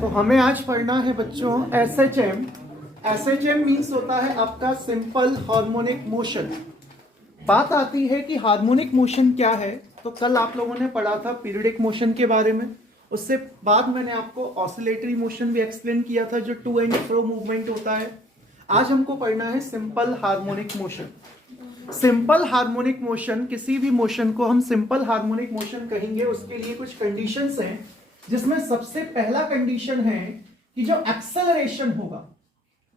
तो हमें आज पढ़ना है बच्चों SHM। SHM मीन्स होता है आपका सिंपल हार्मोनिक मोशन। बात आती है कि हार्मोनिक मोशन क्या है, तो कल आप लोगों ने पढ़ा था पीरियडिक मोशन के बारे में। उससे बाद मैंने आपको ऑसिलेटरी मोशन भी एक्सप्लेन किया था, जो टू एंड फ्रो मूवमेंट होता है। आज हमको पढ़ना है simple harmonic motion. Simple harmonic motion, किसी भी मोशन को हम सिंपल हार्मोनिक मोशन कहेंगे, उसके लिए कुछ कंडीशंस हैं, जिसमें सबसे पहला कंडीशन है कि जो एक्सेलरेशन होगा,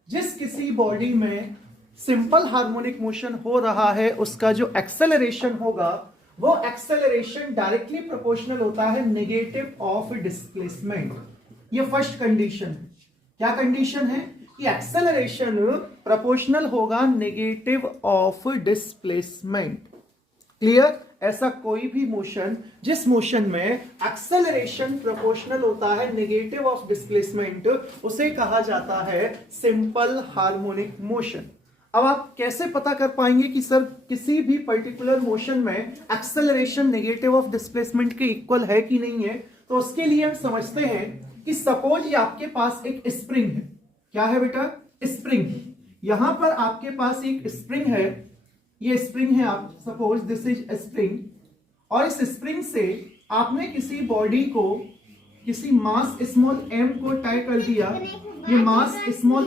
जिस किसी बॉडी में सिंपल हार्मोनिक मोशन हो रहा है, उसका जो एक्सेलरेशन होगा वो एक्सेलरेशन डायरेक्टली प्रोपोर्शनल होता है नेगेटिव ऑफ डिस्प्लेसमेंट। ये फर्स्ट कंडीशन है। क्या कंडीशन है? कि एक्सेलरेशन प्रोपोर्शनल होगा नेगेटिव ऑफ डिस्प्लेसमेंट। क्लियर? ऐसा कोई भी मोशन जिस मोशन में एक्सेलरेशन प्रोपोर्शनल होता है नेगेटिव ऑफ डिस्प्लेसमेंट, उसे कहा जाता है सिंपल हार्मोनिक मोशन। अब आप कैसे पता कर पाएंगे कि सर किसी भी पर्टिकुलर मोशन में एक्सेलरेशन नेगेटिव ऑफ डिस्प्लेसमेंट के इक्वल है कि नहीं है? तो उसके लिए हम समझते हैं कि सपोज ये आपके पास एक स्प्रिंग है। क्या है बेटा? स्प्रिंग। यहां पर आपके पास एक स्प्रिंग है, ये स्प्रिंग है, आप सपोज दिस इज स्प्रिंग, और इस स्प्रिंग से आपने किसी बॉडी को, किसी मास स्मॉल m को टाई कर दिया। ये मास स्मॉल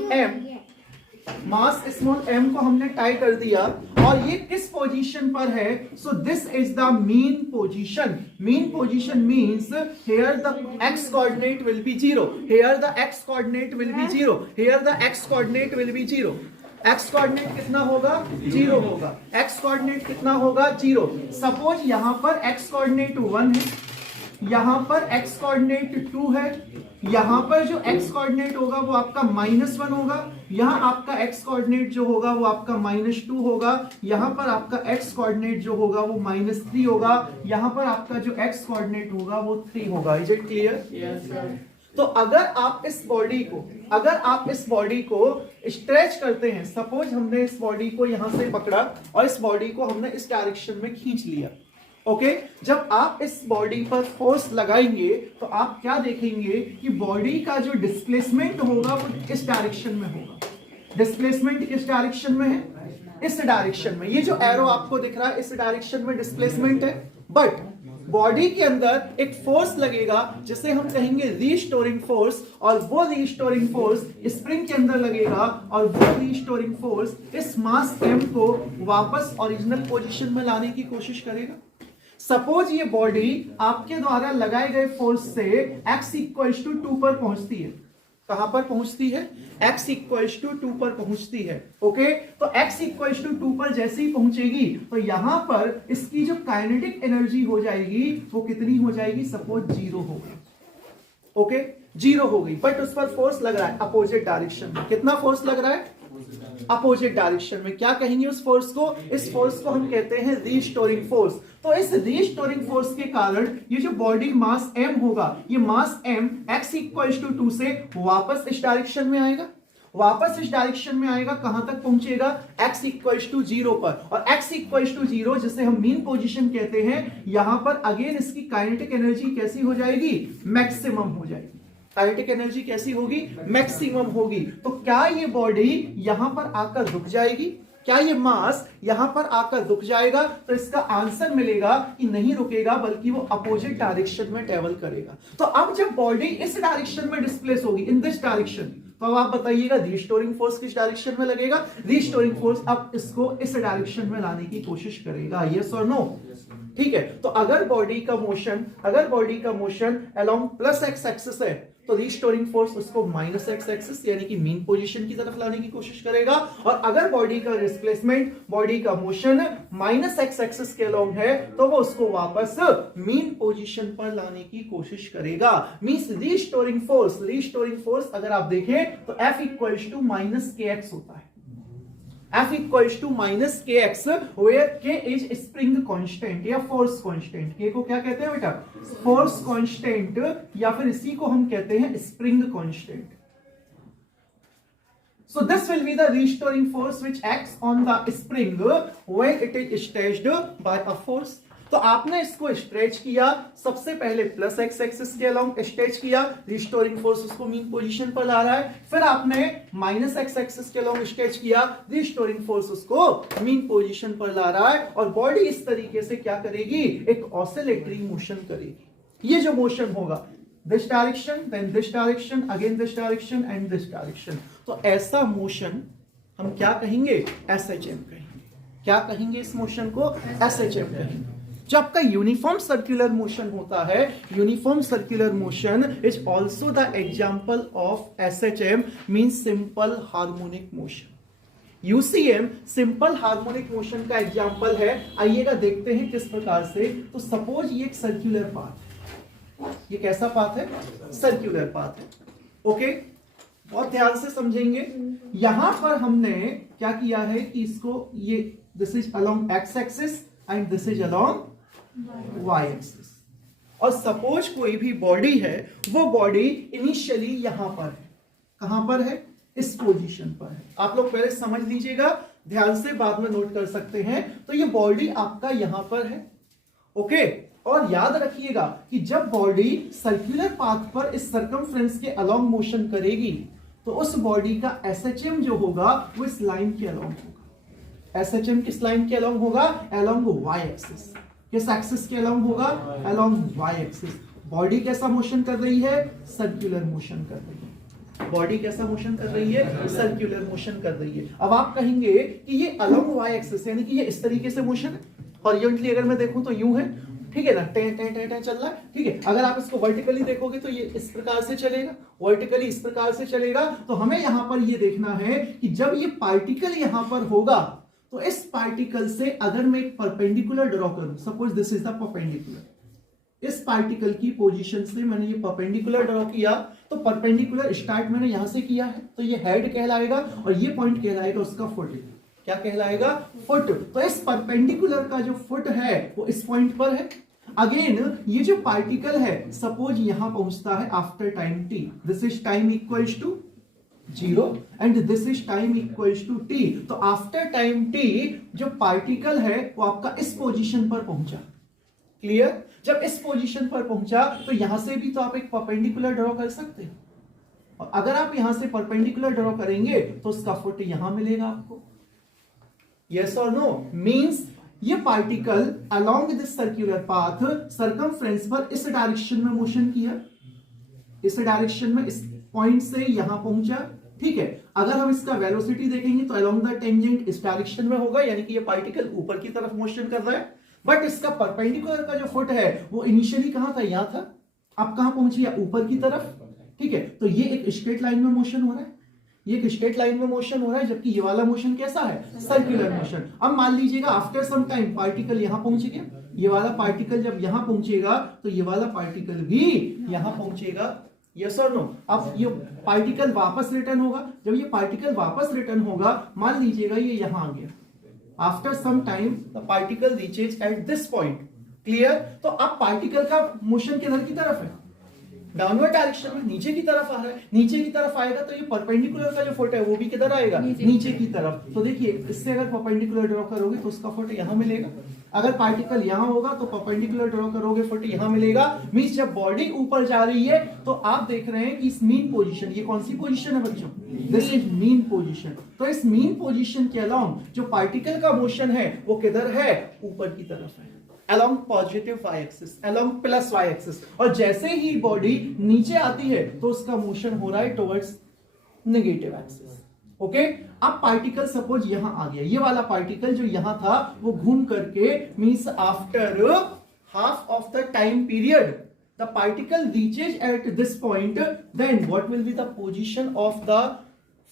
m को हमने टाई कर दिया, और ये किस पोजीशन पर है? सो this is the mean position. Mean position means here the x coordinate will be 0, here the x coordinate will be 0, here the x coordinate will be 0। x coordinate कितना होगा? 0 होगा। x कोऑर्डिनेट कितना होगा? 0। Suppose यहां पर x coordinate 1 है, यहां पर x कोऑर्डिनेट 2 है, यहां पर जो x कोऑर्डिनेट होगा वो आपका -1 होगा, यहां आपका x कोऑर्डिनेट जो होगा वो आपका -2 होगा, यहां पर आपका x कोऑर्डिनेट जो होगा वो -3 होगा, यहां पर आपका जो x कोऑर्डिनेट होगा वो 3 होगा। Is it clear? Yes sir. तो अगर आप इस बॉडी को स्ट्रेच करते हैं, सपोज हमने इस बॉडी को यहां से पकड़ा और इस बॉडी को हमने इस डायरेक्शन में खींच लिया। ओके, जब आप इस बॉडी पर फोर्स लगाएंगे तो आप क्या देखेंगे कि बॉडी का जो डिस्प्लेसमेंट होगा वो इस डायरेक्शन में होगा। डिस्प्लेसमेंट किस डायरेक्शन में है? इस डायरेक्शन में। ये जो एरो आपको दिख रहा है, इस डायरेक्शन में डिस्प्लेसमेंट है। बट बॉडी के अंदर एक फोर्स लगेगा जिसे हम कहेंगे रीस्टोरिंग फोर्स, और वो रीस्टोरिंग फोर्स स्प्रिंग के अंदर लगेगा, और वो रीस्टोरिंग फोर्स इस मास m को वापस ओरिजिनल पोजीशन में लाने की कोशिश करेगा। सपोज ये बॉडी आपके द्वारा लगाए गए फोर्स से x इक्वल्स टू 2 पर पहुंचती है। कहां पर पहुंचती है? x इक्वल्स टू 2 पर पहुंचती है। ओके, तो x इक्वल्स टू 2 पर जैसे ही पहुंचेगी तो यहां पर इसकी जो काइनेटिक एनर्जी हो जाएगी वो कितनी हो जाएगी? सपोज 0 होगी। ओके, 0 हो गई, बट उस पर फोर्स लग रहा है अपोजिट डायरेक्शन में। कितना फोर्स लग रहा है? अपोजिट डायरेक्शन में। क्या कहेंगे उस फोर्स को? इस फोर्स को हम कहते हैं रीस्टोरिंग फोर्स। तो इस रीस्टोरिंग फोर्स के कारण ये जो बॉडी मास m होगा, ये मास m x इक्वल्स टू 2 से वापस इस डायरेक्शन में आएगा। वापस इस डायरेक्शन में आएगा, कहां तक पहुंचेगा? x इक्वल्स टू 0 पर। और x इक्वल्स टू 0 जिसे हम मीन पोजीशन कहते हैं, यहां पर अगेन इसकी काइनेटिक एनर्जी कैसी हो जाएगी? मैक्सिमम हो जाएगी। काइनेटिक एनर्जी कैसी होगी? मैक्सिमम होगी। तो क्या ये बॉडी यहां पर आकर रुक जाएगी? क्या ये मास यहां पर आकर रुक जाएगा? तो इसका आंसर मिलेगा कि नहीं रुकेगा, बल्कि वो अपोजिट डायरेक्शन में ट्रेवल करेगा। तो अब जब बॉडी इस डायरेक्शन में डिस्प्लेस होगी, इन दिस डायरेक्शन, तो अब आप बताइएगा रिस्टोरिंग फोर्स किस डायरेक्शन में लगेगा? रिस्टोरिंग फोर्स अब इसको इस डायरेक्शन में लाने की कोशिश करेगा। यस और नो? ठीक है, तो अगर बॉडी का motion along plus x axis है, तो रिस्टोरिंग फोर्स उसको माइनस एक्स एक्सिस यानी कि मीन पोजीशन की तरफ लाने की कोशिश करेगा। और अगर बॉडी का डिस्प्लेसमेंट, बॉडी का मोशन माइनस एक्स एक्सिस के अलोंग है, तो वो उसको वापस मीन पोजीशन पर लाने की कोशिश करेगा। मींस रिस्टोरिंग फोर्स अगर आप देखें तो F इक्वल्स टू माइनस के एक्स होता है। F equals to minus kx, where k is spring constant या force constant। k को क्या कहते हैं बेटा? force constant, या फिर इसी को हम कहते हैं spring constant। So this will be the restoring force which acts on the spring when it is stretched by a force। तो आपने इसको स्ट्रेच किया, सबसे पहले प्लस एक्स एक्सिस के अलोंग स्ट्रेच किया, रिस्टोरिंग फोर्स उसको मीन पोजीशन पर ला रहा है, फिर आपने माइनस एक्स एक्सिस के अलोंग स्ट्रेच किया, रिस्टोरिंग फोर्स उसको मीन पोजीशन पर ला रहा है, और बॉडी इस तरीके से क्या करेगी, एक ऑसिलेटरी मोशन करेगी। ये जो मोशन होगा, this direction, then this direction, again this direction and this direction, तो ऐसा मोशन हम क्या कहेंगे, एसएचएम कहेंगे। क्या कहेंगे इस मोशन को, एसएचएम कहेंगे। जो आपका यूनिफॉर्म सर्कुलर मोशन होता है, uniform circular motion is also the example of SHM, means simple harmonic motion. UCM simple harmonic motion का एग्जाम्पल है। आइएगा देखते हैं किस प्रकार से। तो सपोज ये एक सर्कुलर पाथ है, ये कैसा पाथ है, सर्कुलर पाथ है। ओके, बहुत ध्यान से समझेंगे। यहां पर हमने क्या किया है कि इसको, ये this is along x axis and this is along y axis. और सपोज कोई भी बॉडी है, वो बॉडी इनिशियली यहां पर है, कहां पर है, इस पोजीशन पर है। आप लोग पहले समझ लीजिएगा, ध्यान से बाद में नोट कर सकते हैं। तो ये बॉडी आपका यहां पर है। ओके, और याद रखिएगा कि जब बॉडी सर्कुलर पाथ पर इस सर्कमफ्रेंस के अलोंग मोशन करेगी, तो उस बॉडी का एसएचएम जो होगा वो इस लाइन के अलोंग होगा। एसएचएम किस लाइन के अलोंग होगा, अलोंग वाई एक्सिस। किस एक्सिस के अलोंग होगा, अलोंग वाई एक्सिस। बॉडी कैसा मोशन कर रही है, सर्कुलर मोशन कर रही है। बॉडी कैसा मोशन कर रही है, सर्कुलर मोशन कर रही है। अब आप कहेंगे कि ये अलोंग वाई एक्सिस यानी कि ये इस तरीके से मोशन है। हॉरिजॉन्टली अगर मैं देखूं तो यूं है, ठीक है ना, टे टे टे टे चल रहा है। ठीक है, अगर आप इसको वर्टिकली देखोगे तो ये इस प्रकार से चलेगा, वर्टिकली इस प्रकार से चलेगा। तो हमें यहां पर ये देखना है कि जब ये पार्टिकल यहां पर होगा, तो इस पार्टिकल से अगर मैं एक परपेंडिकुलर ड्रॉ करूं, suppose this is the perpendicular, इस पार्टिकल की पोजीशन से मैंने ये परपेंडिकुलर ड्रॉ किया, तो परपेंडिकुलर स्टार्ट मैंने यहां से किया है, तो ये हेड कहलाएगा और ये पॉइंट कहलाएगा उसका फुट। क्या कहलाएगा, फुट। तो इस परपेंडिकुलर का जो फुट है वो इस पॉइंट पर है। अगेन ये जो पार्टिकल है, सपोज यहां पहुंचता है after time t, this is time equals to 0 and this is time equals to t। तो आफ्टर टाइम t जो पार्टिकल है वो आपका इस पोजीशन पर पहुंचा। क्लियर, जब इस पोजीशन पर पहुंचा तो यहां से भी तो आप एक परपेंडिकुलर ड्रॉ कर सकते हैं, और अगर आप यहां से परपेंडिकुलर ड्रॉ करेंगे तो उसका फुट यहां मिलेगा आपको। यस और नो, मींस ये particle along this circular path circumference पर इस डायरेक्शन में मोशन किया, इस डायरेक्शन में, इस पॉइंट से यहां पहुंचा। ठीक है, अगर हम इसका वेलोसिटी देखेंगे तो अलोंग द टेंजेंट इस डायरेक्शन में होगा, यानी कि ये पार्टिकल ऊपर की तरफ मोशन कर रहा है। बट इसका परपेंडिकुलर का जो फुट है वो इनिशियली कहां था, यहां था। अब कहां पहुंची, ऊपर की तरफ। ठीक है, तो ये एक स्ट्रेट लाइन में मोशन हो रहा है, ये एक स्ट्रेट लाइन में मोशन हो रहा है, जबकि ये वाला मोशन कैसा है, सर्कुलर मोशन। अब मान लीजिएगा आफ्टर सम टाइम पार्टिकल यहां पहुंच गया, ये वाला पार्टिकल जब यहां पहुंचेगा तो ये वाला पार्टिकल भी यहां पहुंचेगा। यस और नो। अब ये पार्टिकल वापस रिटर्न होगा, जब ये पार्टिकल वापस रिटर्न होगा, मान लीजिएगा ये यहां आ गया, after some time the particle reaches at this point. Clear, तो अब पार्टिकल का मोशन किधर की तरफ है, डाउनवर्ड डायरेक्शन में, नीचे की तरफ आ रहा है। नीचे की तरफ आएगा तो ये परपेंडिकुलर का जो फुट है वो भी किधर आएगा, नीचे की तरफ। तो देखिए, इससे अगर परपेंडिकुलर ड्रॉ करोगे तो उसका फुट यहां मिलेगा। अगर पार्टिकल यहां होगा तो परपेंडिकुलर ड्रॉ करोगे, फुट यहां मिलेगा। मींस जब बॉडी ऊपर जा रही है तो आप देख रहे हैं कि इस मीन पोजीशन, ये कौन सी पोजीशन है बच्चों, दिस इज मीन पोजीशन। तो इस मीन पोजीशन के अलोंग जो पार्टिकल का मोशन है वो किधर है, ऊपर की तरफ है, along positive y axis, along plus y axis. और जैसे ही बॉडी नीचे आती है तो उसका मोशन हो रहा है टुवर्ड्स नेगेटिव एक्सिस। ओके, अब पार्टिकल सपोज यहां आ गया, ये वाला पार्टिकल जो यहां था वो घूम करके, means after half of the time period the particle reaches at this point, then what will be the position of the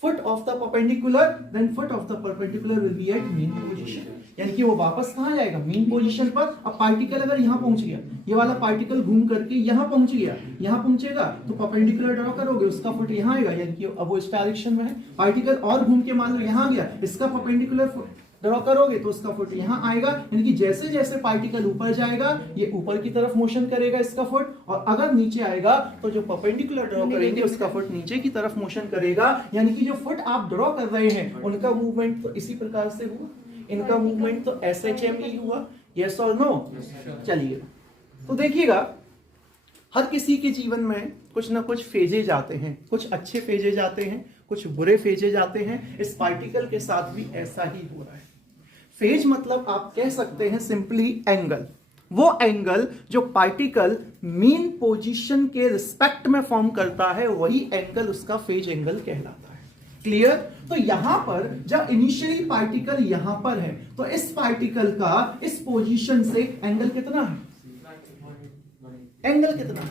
foot of the perpendicular, then foot of the perpendicular will be at mean position। यानी कि वो वापस कहां जाएगा, mean position पर। अब particle अगर यहां पहुंच गया, ये वाला पार्टिकल घूम करके यहां पहुंच गया, यहां पहुंचेगा तो परपेंडिकुलर ड्रॉ करोगे, उसका फुट यहां आएगा, यानी कि अब वो इस डायरेक्शन में है। पार्टिकल और घूम के मान लो यहां गया, इसका परपेंडिकुलर ड्रॉ करोगे तो उसका फुट यहां आएगा। यानी कि जैसे जैसे पार्टिकल ऊपर जाएगा ये ऊपर की तरफ मोशन करेगा इसका फुट, और अगर नीचे आएगा तो जो परपेंडिकुलर ड्रॉ करेंगे उसका फुट नीचे की तरफ मोशन करेगा। यानी कि जो फुट आप ड्रॉ कर रहे हैं उनका मूवमेंट तो इसी प्रकार से हुआ, इनका मूवमेंट तो एसएचएम ही हुआ। यस और नो? चलिए, तो देखिएगा, हर किसी के जीवन में कुछ ना कुछ फेजेज आते हैं, कुछ अच्छे फेजेज आते हैं, कुछ बुरे फेजेज आते हैं। इस पार्टिकल के साथ भी ऐसा ही हो रहा है। फेज मतलब आप कह सकते हैं सिंपली एंगल, वो एंगल जो पार्टिकल मीन पोजीशन के रिस्पेक्ट में फॉर्म करता है, वही एंगल उसका फेज एंगल कहलाता है। क्लियर? तो यहां पर जब इनिशियली पार्टिकल यहां पर है, तो इस पार्टिकल का इस पोजीशन से एंगल कितना है? एंगल कितना है?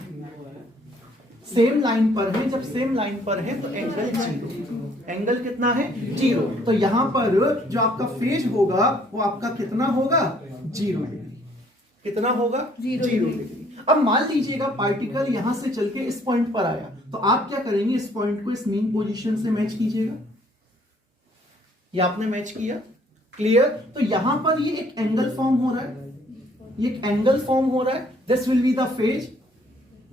सेम लाइन पर है, जब सेम लाइन पर है तो एंगल 0। एंगल कितना है? 0। तो यहां पर जो आपका फेज होगा वो आपका कितना होगा? 0 डिग्री। कितना होगा? 0 डिग्री। अब मान लीजिएगा पार्टिकल यहां से चल के इस पॉइंट पर आया, तो आप क्या करेंगे? इस पॉइंट को इस मीन पोजीशन से मैच कीजिएगा। ये आपने मैच किया। क्लियर? तो यहां पर ये एक एंगल फॉर्म हो रहा है, ये एक एंगल फॉर्म हो रहा है। This will be the phase.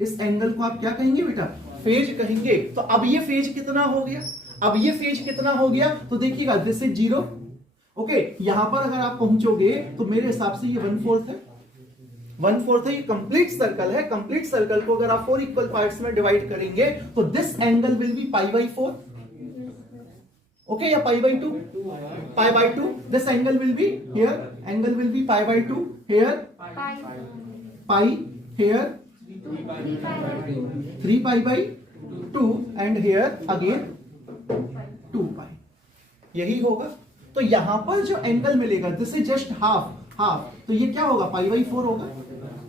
इस एंगल को आप क्या कहेंगे बेटा? फेज कहेंगे। तो अब ये फेज कितना हो गया? अब ये फेज कितना हो गया? तो देखिएगा, दिस इज 0। ओके, यहां पर अगर आप पहुंचोगे तो मेरे हिसाब से ये 1/4 है। 1/4 है, ये कंप्लीट सर्कल है। कंप्लीट सर्कल को अगर आप 4 इक्वल पार्ट्स में डिवाइड करेंगे तो this angle will be π/4। Okay, या π/2? π/2। This angle will be here, angle will be π/2 here, pi here 3π/2 and here again 2π। यही होगा। तो यहां पर जो एंगल मिलेगा, दिस इज जस्ट हाफ, तो ये क्या होगा? π/4 होगा।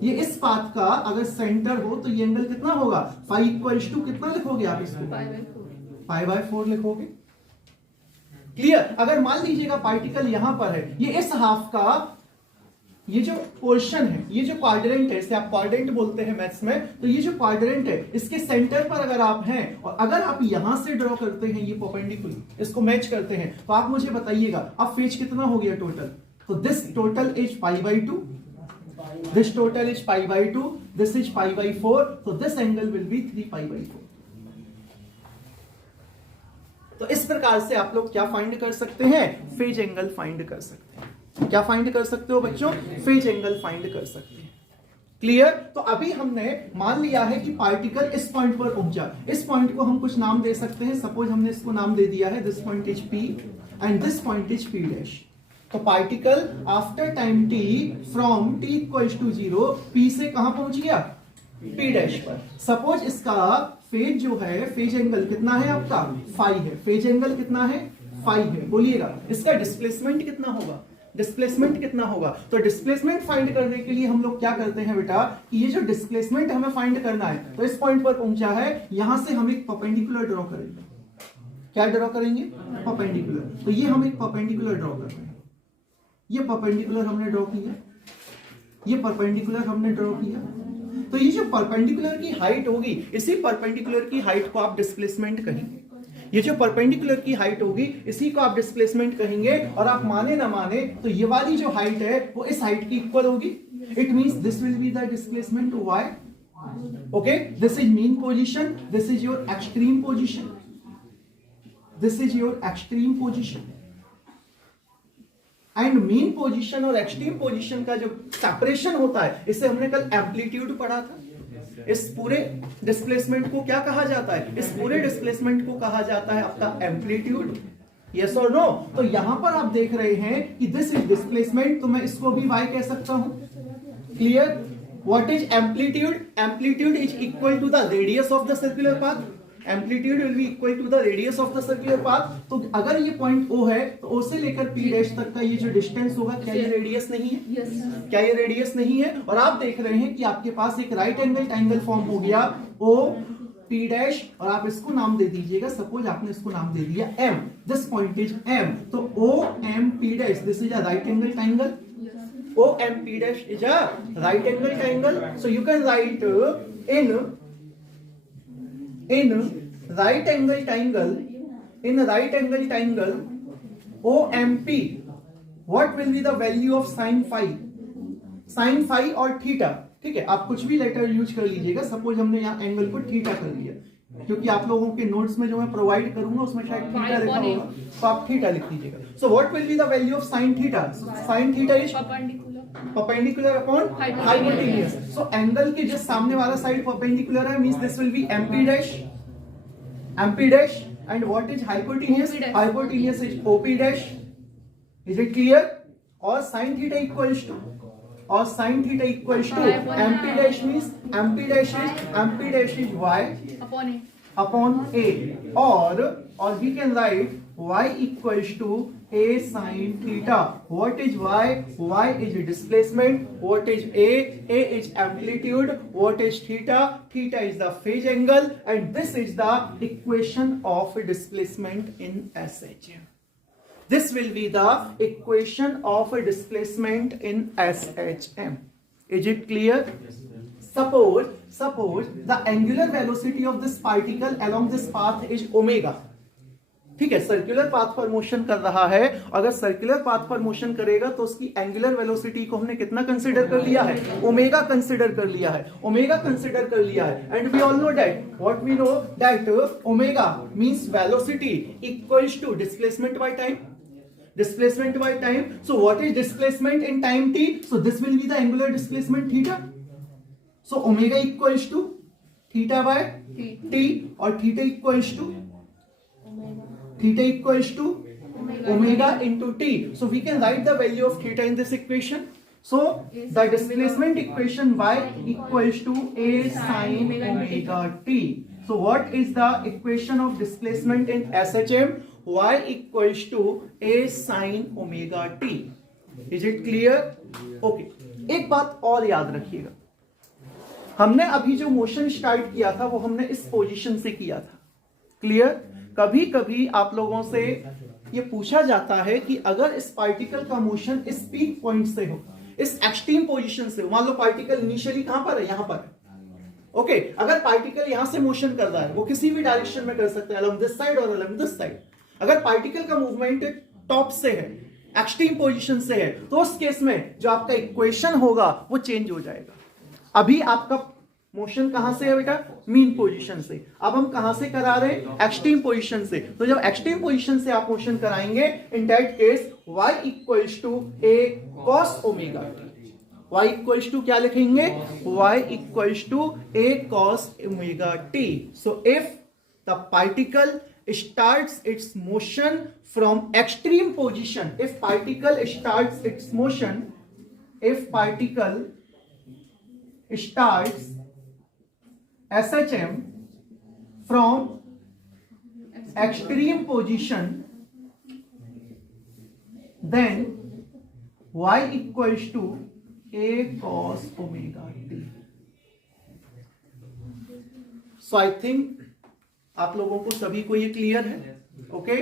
ये इस पाथ का अगर सेंटर हो तो ये एंगल कितना होगा? phi इक्वल्स टू कितना लिखोगे आप इसको? π/4 लिखोगे। क्लियर? अगर मान लीजिएगा पार्टिकल यहां पर है, ये इस हाफ का ये जो पोर्शन है, ये जो क्वाड्रेंट है, इसे आप क्वाड्रेंट बोलते हैं मैथ्स में, तो ये जो क्वाड्रेंट है इसके सेंटर पर अगर आप हैं और अगर आप यहां से ड्रॉ करते हैं ये परपेंडिकुलर, इसको मैच करते हैं, तो आप मुझे बताइएगा अब फेज कितना हो गया टोटल? तो this total is π/2, this total is π/2, this is π/4, तो दिस एंगल विल बी 3π/4। तो इस प्रकार से आप लोग क्या फाइंड कर सकते हैं? फेज एंगल फाइंड कर सकते हैं। क्या फाइंड कर सकते हो बच्चों? फेज एंगल फाइंड कर सकते हैं। क्लियर? तो अभी हमने मान लिया है कि पार्टिकल इस पॉइंट पर पहुंचा। इस पॉइंट को हम कुछ नाम दे सकते हैं। सपोज हमने इसको नाम दे दिया है, this point is P and this point is P'। तो particle after time t from t equals to 0 P से कहां पहुंच गया? P' पर। सपोज इसका फेज जो है, फेज एंगल कितना है आपका? फाई है। फेज एंगल कितना है? फाई है। बोलिएगा, इसका डिस्प्लेसमेंट कितना होगा? डिस्प्लेसमेंट कितना होगा? तो डिस्प्लेसमेंट फाइंड करने के लिए हम लोग क्या करते हैं बेटा, कि ये जो डिस्प्लेसमेंट हमें फाइंड करना है, तो इस पॉइंट पर पहुंचा है, यहां से हम एक परपेंडिकुलर ड्रॉ करेंगे। क्या ड्रॉ करेंगे? परपेंडिकुलर। तो ये हम एक परपेंडिकुलर ड्रॉ कर रहे हैं। ये परपेंडिकुलर हमने ड्रॉ किया, ये परपेंडिकुलर हमने ड्रॉ किया। तो ये जो परपेंडिकुलर की हाइट होगी, इसी परपेंडिकुलर की हाइट को आप डिस्प्लेसमेंट कहेंगे। ये जो परपेंडिकुलर की हाइट होगी, इसी को आप डिस्प्लेसमेंट कहेंगे। और आप माने ना माने तो ये वाली जो हाइट है वो इस हाइट की इक्वल होगी। It means this will be the displacement to y। Okay, this is mean position, this is your extreme position, this is your extreme position. And mean position और एक्सट्रीम पोजीशन का जो separation होता है, इसे हमने कल amplitude पढ़ा था। इस पूरे डिस्प्लेसमेंट को क्या कहा जाता है? इस पूरे डिस्प्लेसमेंट को कहा जाता है आपका एम्पलीट्यूड। यस और नो? तो यहां पर आप देख रहे हैं कि दिस इज डिस्प्लेसमेंट, तो मैं इसको भी y कह सकता हूं। Clear? What is amplitude? Amplitude is equal to the radius of the circular path. Amplitude will be equal to the radius of the circular path. तो अगर ये पॉइंट O है, तो O से लेकर P' तक का ये जो डिस्टेंस होगा, क्या ये रेडियस नहीं है? yes, क्या ये रेडियस नहीं है? और आप देख रहे हैं कि आपके पास एक राइट एंगल ट्रायंगल फॉर्म हो गया O P', और आप इसको नाम दे दीजिएगा। सपोज आपने इसको नाम दे दिया M, this point is M, तो OM P', this is a right angle triangle. OM P' is a right angle triangle. So you can write in right angle triangle OMP, what will be the value of sin phi? sin phi और theta, ठीक है, आप कुछ भी letter use कर लीजिएगा। Suppose हमने यहाँ एंगल को थीटा कर लिया, क्योंकि आप लोगों के नोट्स में जो मैं प्रोवाइड करूंगा उसमें शायद थीटा लिखा होगा, तो आप थीटा लिख लीजिएगा. So what will be the value of sine theta? Sine theta is perpendicular upon hypotenuse. So angle के जस्ट सामने वाला साइड परपेंडिकुलर है, means this will be MP dash. And what is hypotenuse? Hypotenuse is OP dash. Is it clear? और sine theta equals to MP dash means MP dash is y upon a, or we can write y equals to a sin theta. What is y? Y is displacement. What is a? A is amplitude. What is theta? Theta is the phase angle, and this is the equation of displacement in SHM. This will be the equation of displacement in SHM. Is it clear? Suppose the angular velocity of this particle along this path is omega. ठीक है, circular path पर motion कर रहा है. अगर circular path पर motion करेगा तो उसकी एंगुलर वेलोसिटी को हमने कितना कंसीडर कर लिया है? ओमेगा कंसीडर कर लिया है. And we all know that what we know that omega means velocity equals to displacement by time. So what is displacement in time t? So this will be the angular displacement theta. So omega equals to theta by t, or theta equals to omega into t. So we can write the value of theta in this equation. So the displacement equation y equals to a sin omega t. So what is the equation of displacement in SHM? Y equals to a sin omega t. Is it clear? Okay. एक बात और याद रखिएगा, हमने अभी जो motion start किया था वो हमने इस पोजीशन से किया था. क्लियर? कभी कभी आप लोगों से ये पूछा जाता है कि अगर इस पार्टिकल का मोशन इस पीक पॉइंट से हो, इस एक्सट्रीम पोजीशन से हो, मान लो पार्टिकल इनिशियली कहां पर है? यहां पर है. ओके, अगर पार्टिकल यहां से मोशन कर रहा है, वो किसी भी डायरेक्शन में कर सकता है, अलोंग दिस साइड और अलोंग दिस साइड. अगर पार्टिकल का मूवमेंट टॉप से है, एक्सट्रीम पोजीशन से है, तो उस केस में जो आपका इक्वेशन होगा वो चेंज हो जाएगा. अभी आपका मोशन कहां से है बेटा? मीन पोजीशन से. अब हम कहां से करा रहे हैं? एक्सट्रीम पोजीशन से. तो जब एक्सट्रीम पोजीशन से आप मोशन कराएंगे, in that case y equals to a cos omega t. y equals to क्या लिखेंगे? y equals to a cos omega t. So if the particle starts its motion from extreme position, if particle starts SHM from extreme position, then y equals to a cos omega t. So I think आप लोगों को सभी को ये clear है. Okay,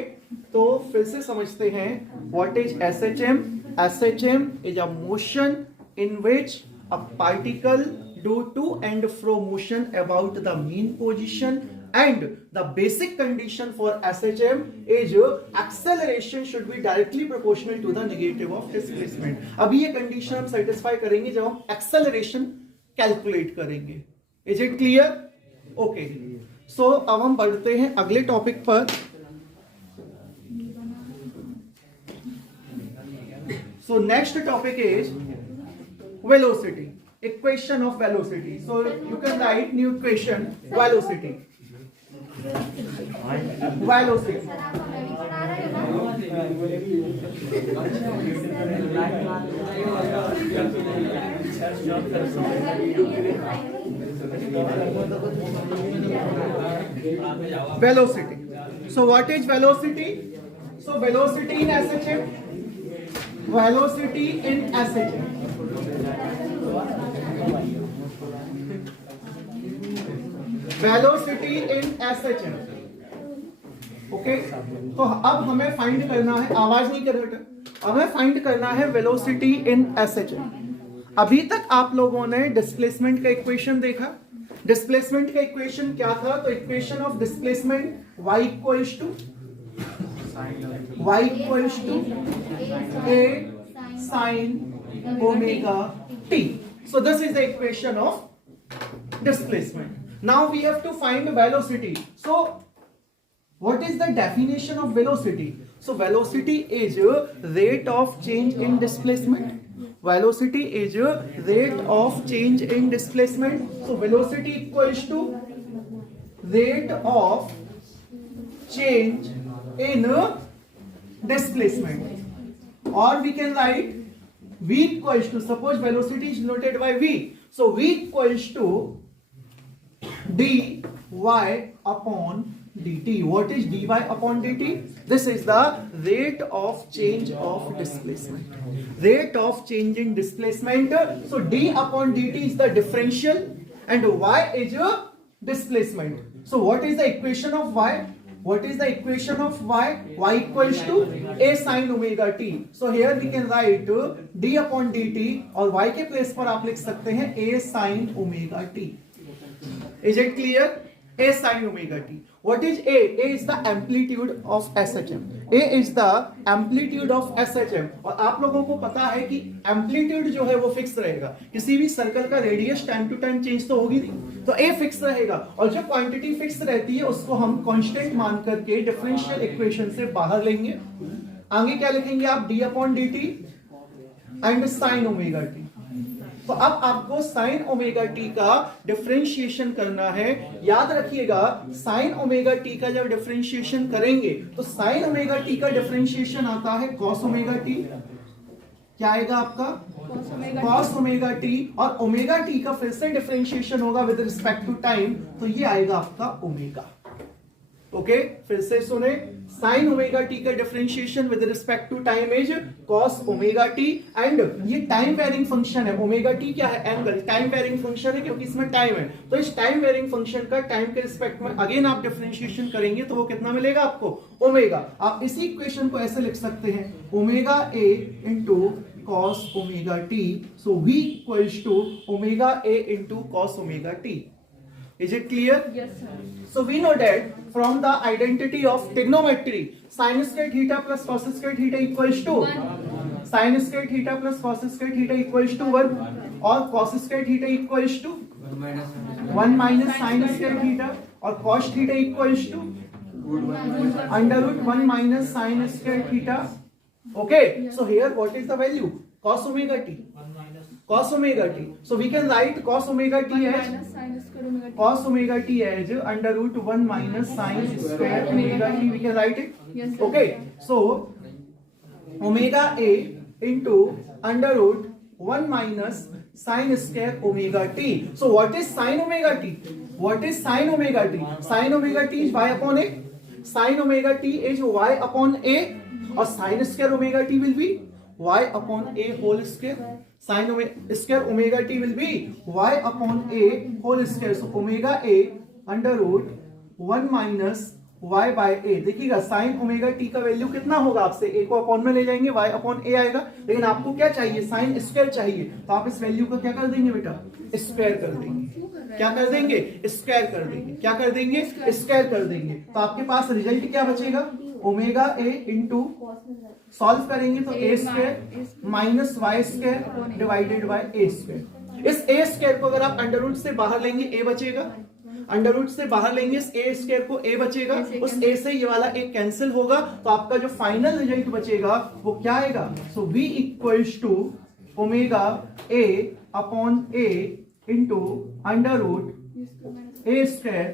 तो फिर से समझते हैं what is SHM. SHM is a motion in which a particle do to and fro motion about the mean position, and the basic condition for SHM is acceleration should be directly proportional to the negative of displacement. अभी ये condition हम satisfy करेंगे जब हम acceleration calculate करेंगे. Is it clear? Okay, so अब हम बढ़ते हैं अगले टॉपिक पर. So next topic is velocity, equation of velocity. So you can write new equation velocity. Velocity. So what is velocity? So velocity in SHM. Velocity in SHM. Velocity in SHM. Okay, तो अब हमें find करना है, आवाज नहीं कर बेटा, हमें फाइंड करना है वेलोसिटी इन SHM. अभी तक आप लोगों ने डिस्प्लेसमेंट का इक्वेशन देखा. डिस्प्लेसमेंट का इक्वेशन क्या था? तो equation of displacement y equals to a sin omega t. So this is the equation of displacement. Now we have to find velocity. So what is the definition of velocity? So velocity is rate of change in displacement. Velocity is rate of change in displacement. So velocity equals to rate of change in displacement. Or we can write v equals to, suppose velocity is denoted by v. So v equals to dy upon dt. What is dy upon dt? This is the rate of change of displacement. Rate of change in displacement. So d upon dt is the differential and y is your displacement. So what is the equation of y? What is the equation of y? Y equals to a sin omega t. So here we can write d upon dt और y के place पर आप लिख सकते हैं a sin omega t. Is it clear? A sin omega t. What is A? A is the amplitude of SHM. A is the amplitude of SHM. और आप लोगों को पता है कि एम्पलीट्यूड जो है वो फिक्स रहेगा. किसी भी सर्कल का radius time to time change तो होगी नहीं, तो A फिक्स रहेगा. और जो क्वांटिटी फिक्स रहती है उसको हम कांस्टेंट मान करके डिफरेंशियल इक्वेशन से बाहर लेंगे. आगे क्या लिखेंगे आप? d upon dt and sign omega T. तो अब आपको साइन ओमेगा टी का डिफरेंशिएशन करना है. याद रखिएगा साइन ओमेगा टी का जब डिफरेंशिएशन करेंगे तो साइन ओमेगा टी का डिफरेंशिएशन आता है कॉस ओमेगा टी. क्या आएगा आपका? Cos omega T. और ओमेगा टी का फिर से डिफरेंशिएशन होगा विद रिस्पेक्ट टू टाइम, तो ये आएगा आपका ओमेगा. ओके फिर से सुने, साइन ओमेगा टी का differentiation with respect to time is cos omega t. And ये टाइम वेरिंग फंक्शन है. ओमेगा टी क्या है? एंगल. टाइम वेरिंग फंक्शन है क्योंकि इसमें टाइम है. तो इस टाइम वेरिंग फंक्शन का टाइम के रिस्पेक्ट में अगेन आप डिफरेंशिएशन करेंगे तो वो कितना मिलेगा आपको? ओमेगा. आप इसी इक्वेशन को ऐसे लिख सकते हैं omega a into cos omega t. So v equals to omega a into cos omega t. Is it clear? Yes, sir. So we know that from the identity of trigonometry, sin square theta plus cos square theta equals to 1. sin square theta plus cos square theta equals to 1 और cos square theta equals to 1 minus sin square theta और cos theta equals to under root 1 minus sin square theta. Okay, so here what is the value? Cos omega t. Cos omega t. So we can write cos omega t as cos omega t as under root 1 minus sin square omega t. We can write it. Yes, sir. Okay. So omega a into under root 1 minus sin square omega t. So what is sin omega t? What is sin omega t? Sin omega t is y upon a. Sin omega t is y upon a और sin square omega t will be y upon a whole square. Sin square omega t will be y upon a whole square. So omega a under root 1 minus y by a. देखिएगा sin omega t का value कितना होगा? आपसे a को upon में ले जाएंगे, y upon a आएगा. लेकिन आपको क्या चाहिए? sin स्क्वायर चाहिए. तो आप इस वैल्यू को क्या कर देंगे बेटा? स्क्वायर कर देंगे. क्या कर देंगे? स्क्वायर कर देंगे. क्या कर देंगे? स्क्वायर कर देंगे. तो आपके पास रिजल्ट क्या बचेगा? ओमेगा ए इंटू सॉल्व करेंगे तो A square minus Y square divided by A square. इस ए स्क्वायर को अगर आप अंडर रूट से बाहर लेंगे ए बचेगा. अंडर रूट से बाहर लेंगे इस ए स्क्वायर को, ए बचेगा. उस ए से ये वाला ए कैंसिल होगा तो आपका जो फाइनल रिजल्ट बचेगा वो क्या आएगा? So v equals to omega a upon a into under root a square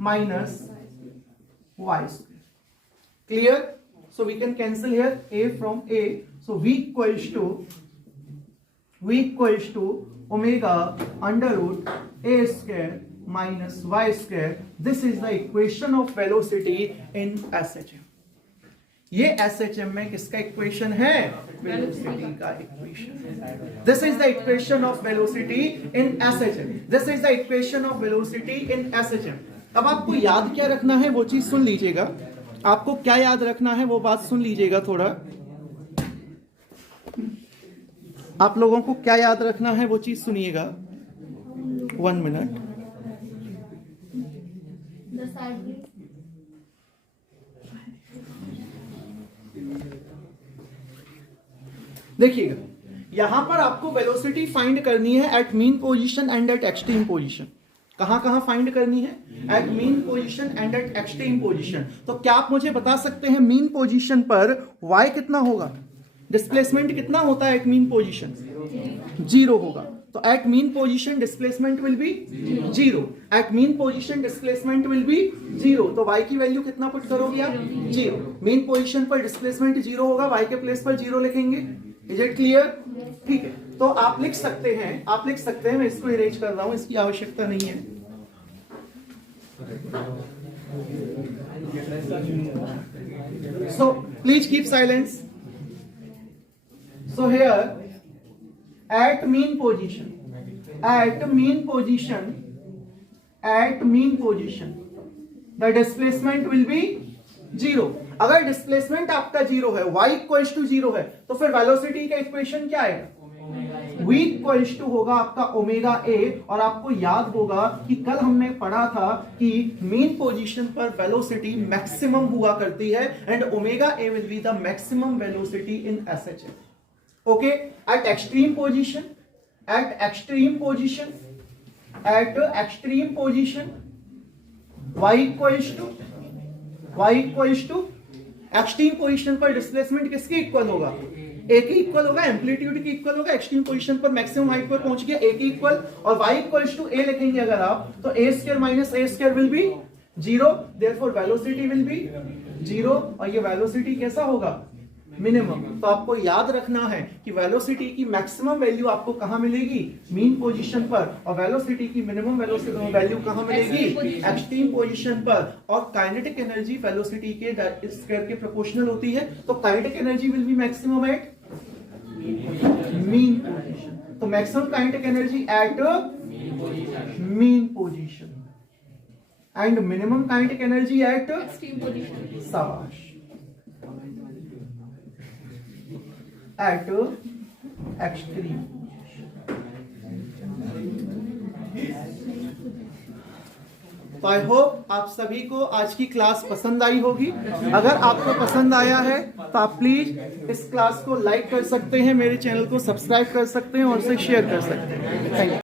minus Y square. Clear? So we can cancel here a from a. So v equals to omega under root a square minus y square. This is the equation of velocity in SHM. ये SHM में किसका equation है? Velocity का equation है. This is the equation of velocity in SHM. This is the equation of velocity in SHM. अब आपको याद क्या रखना है वो चीज सुन लीजिएगा. आपको क्या याद रखना है वो बात सुन लीजिएगा थोड़ा. आप लोगों को क्या याद रखना है वो चीज सुनिएगा. 1 मिनट. देखिएगा यहां पर आपको वेलोसिटी फाइंड करनी है at mean position and at extreme position. कहां कहां फाइंड करनी है? At mean position and at extreme position. तो क्या आप मुझे बता सकते हैं मीन पोजीशन पर y कितना होगा? डिस्प्लेसमेंट कितना होता है एट मीन पोजीशन? 0 होगा। तो at mean position displacement will be 0। At mean position displacement will be 0। तो y की वैल्यू कितना पुट करोगे आप? 0। मीन पोजीशन पर डिस्प्लेसमेंट 0 होगा, y के प्लेस पर 0 लिखेंगे। Is it clear? ठीक है, तो आप लिख सकते हैं, मैं इसको इरेज कर रहा हूं, इसकी आवश्यकता नहीं है। So please keep silence. So here at mean position, the displacement will be 0। अगर डिस्प्लेसमेंट आपका 0 है, y इक्वल्स टू 0 है, तो फिर वेलोसिटी का इक्वेशन क्या आएगा? v इक्वल्स टू होगा आपका ओमेगा a। और आपको याद होगा कि कल हमने पढ़ा था कि मीन पोजीशन पर वेलोसिटी मैक्सिमम हुआ करती है and omega a will be the maximum velocity in SHF. Okay, at extreme position y equals to extreme position पर डिस्प्लेसमेंट किसके इक्वल होगा? a के इक्वल होगा, एम्पलीट्यूड के इक्वल होगा। एक्सट्रीम पोजीशन पर मैक्सिमम हाइट पर पहुंच गया, a के इक्वल। और y इक्वल्स टू a लिखेंगे अगर आप, तो a square minus a square will be 0। Therefore velocity will be 0। और ये वेलोसिटी कैसा होगा? मिनिमम। तो आपको याद रखना है कि वेलोसिटी की मैक्सिमम वैल्यू आपको कहां मिलेगी? मीन पोजीशन पर। और वेलोसिटी की मिनिमम वैल्यू कहां मिलेगी? एक्सट्रीम पोजीशन पर। और काइनेटिक एनर्जी वेलोसिटी के स्क्वायर के प्रोपोर्शनल होती है, तो kinetic energy will be maximum at mean position. तो maximum kinetic energy at mean position and minimum kinetic energy at extreme position. शाबाश, एट एक्सट्रीम। तो आई होप आप सभी को आज की क्लास पसंद आई होगी। अगर आपको पसंद आया है तो आप प्लीज इस क्लास को लाइक कर सकते हैं, मेरे चैनल को सब्सक्राइब कर सकते हैं और उसे शेयर कर सकते हैं। Thank you.